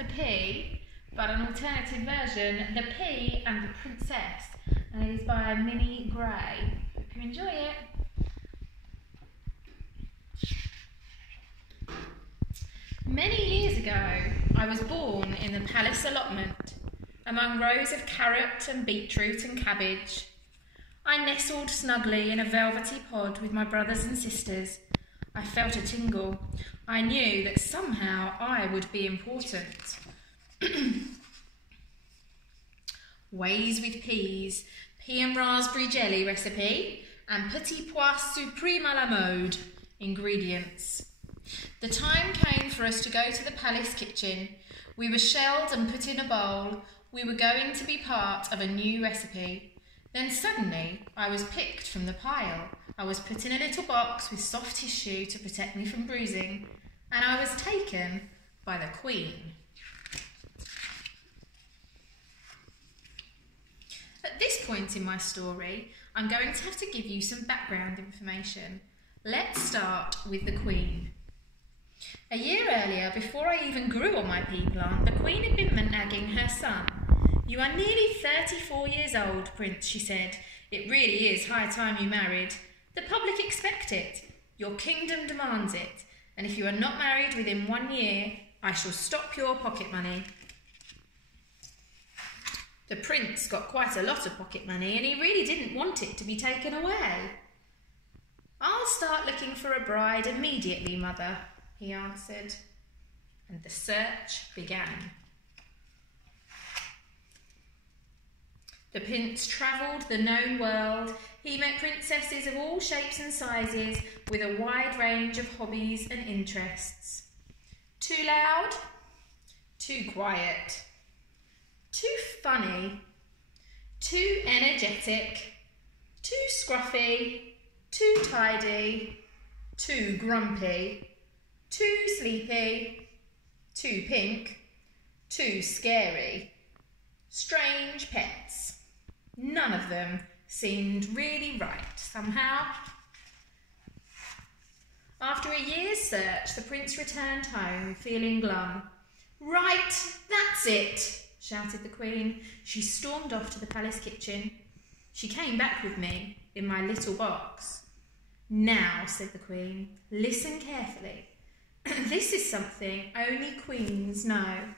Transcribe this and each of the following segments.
the Pea, but an alternative version, The Pea and The Princess, and it is by Minnie Gray. Hope you enjoy it. Many years ago, I was born in the palace allotment, among rows of carrot and beetroot and cabbage. I nestled snugly in a velvety pod with my brothers and sisters. I felt a tingle. I knew that somehow I would be important. Ways with peas, pea and raspberry jelly recipe, and petit pois supreme à la mode. Ingredients. The time came for us to go to the palace kitchen. We were shelled and put in a bowl. We were going to be part of a new recipe. Then suddenly I was picked from the pile. I was put in a little box with soft tissue to protect me from bruising, and I was taken by the Queen. At this point in my story, I'm going to have to give you some background information. Let's start with the Queen. A year earlier, before I even grew on my pea plant, the Queen had been nagging her son. "You are nearly 34 years old, Prince," she said. "It really is high time you married. The public expect it. Your kingdom demands it. And if you are not married within 1 year, I shall stop your pocket money." The prince got quite a lot of pocket money, and he really didn't want it to be taken away. "I'll start looking for a bride immediately, mother," he answered. And the search began. The prince travelled the known world. He met princesses of all shapes and sizes, with a wide range of hobbies and interests. Too loud? Too quiet? Too funny? Too energetic? Too scruffy? Too tidy? Too grumpy? Too sleepy? Too pink? Too scary? Strange pets? None of them seemed really right somehow. After a year's search, the prince returned home, feeling glum. "Right, that's it," shouted the Queen. She stormed off to the palace kitchen. She came back with me in my little box. "Now," said the Queen, "listen carefully. This is something only queens know.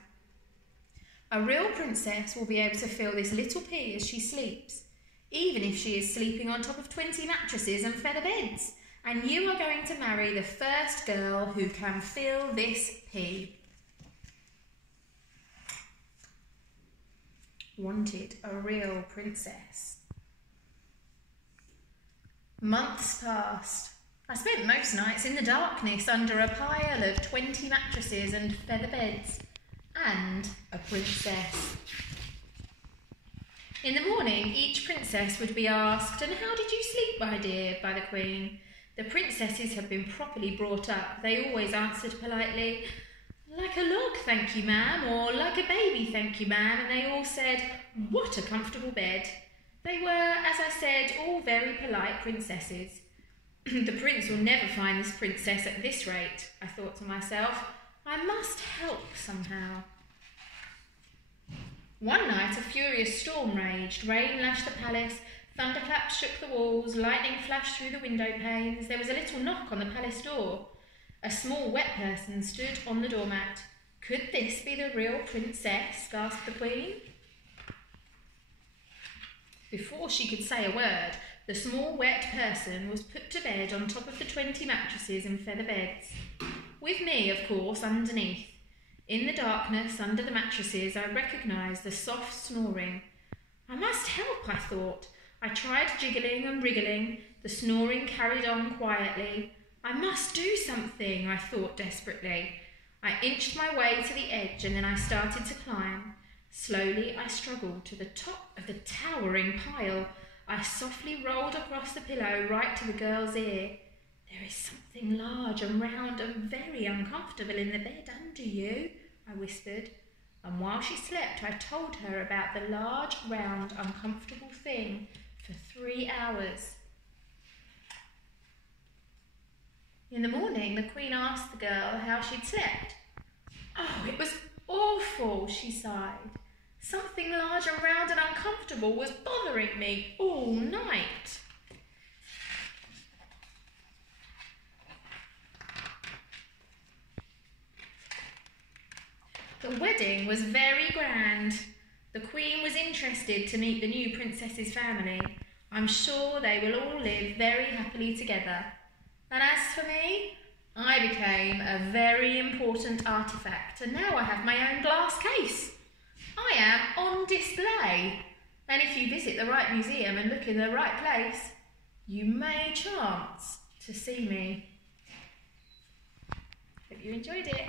A real princess will be able to feel this little pea as she sleeps, even if she is sleeping on top of 20 mattresses and feather beds. And you are going to marry the first girl who can feel this pea." Wanted a real princess. Months passed. I spent most nights in the darkness under a pile of 20 mattresses and feather beds. And a princess. In the morning, each princess would be asked, "And how did you sleep, my dear?" by the Queen. The princesses had been properly brought up. They always answered politely, "Like a log, thank you, ma'am," or "Like a baby, thank you, ma'am," and they all said, "What a comfortable bed." They were, as I said, all very polite princesses. The prince will never find this princess at this rate, I thought to myself. I must help somehow. One night a furious storm raged. Rain lashed the palace, thunderclaps shook the walls, lightning flashed through the window panes. There was a little knock on the palace door. A small wet person stood on the doormat. "Could this be the real princess?" gasped the Queen. Before she could say a word, the small wet person was put to bed on top of the 20 mattresses and feather beds. With me, of course, underneath. In the darkness, under the mattresses, I recognised the soft snoring. I must help, I thought. I tried jiggling and wriggling. The snoring carried on quietly. I must do something, I thought desperately. I inched my way to the edge and then I started to climb. Slowly I struggled to the top of the towering pile. I softly rolled across the pillow right to the girl's ear. "There is something large and round and very uncomfortable in the bed under you," I whispered. And while she slept, I told her about the large, round, uncomfortable thing for 3 hours. In the morning, the Queen asked the girl how she'd slept. "Oh, it was awful, she sighed. Something large and round and uncomfortable was bothering me all night. The wedding was very grand. The Queen was interested to meet the new princess's family. I'm sure they will all live very happily together. And as for me, I became a very important artefact, and now I have my own glass case. I am on display, and if you visit the right museum and look in the right place, you may chance to see me. Hope you enjoyed it.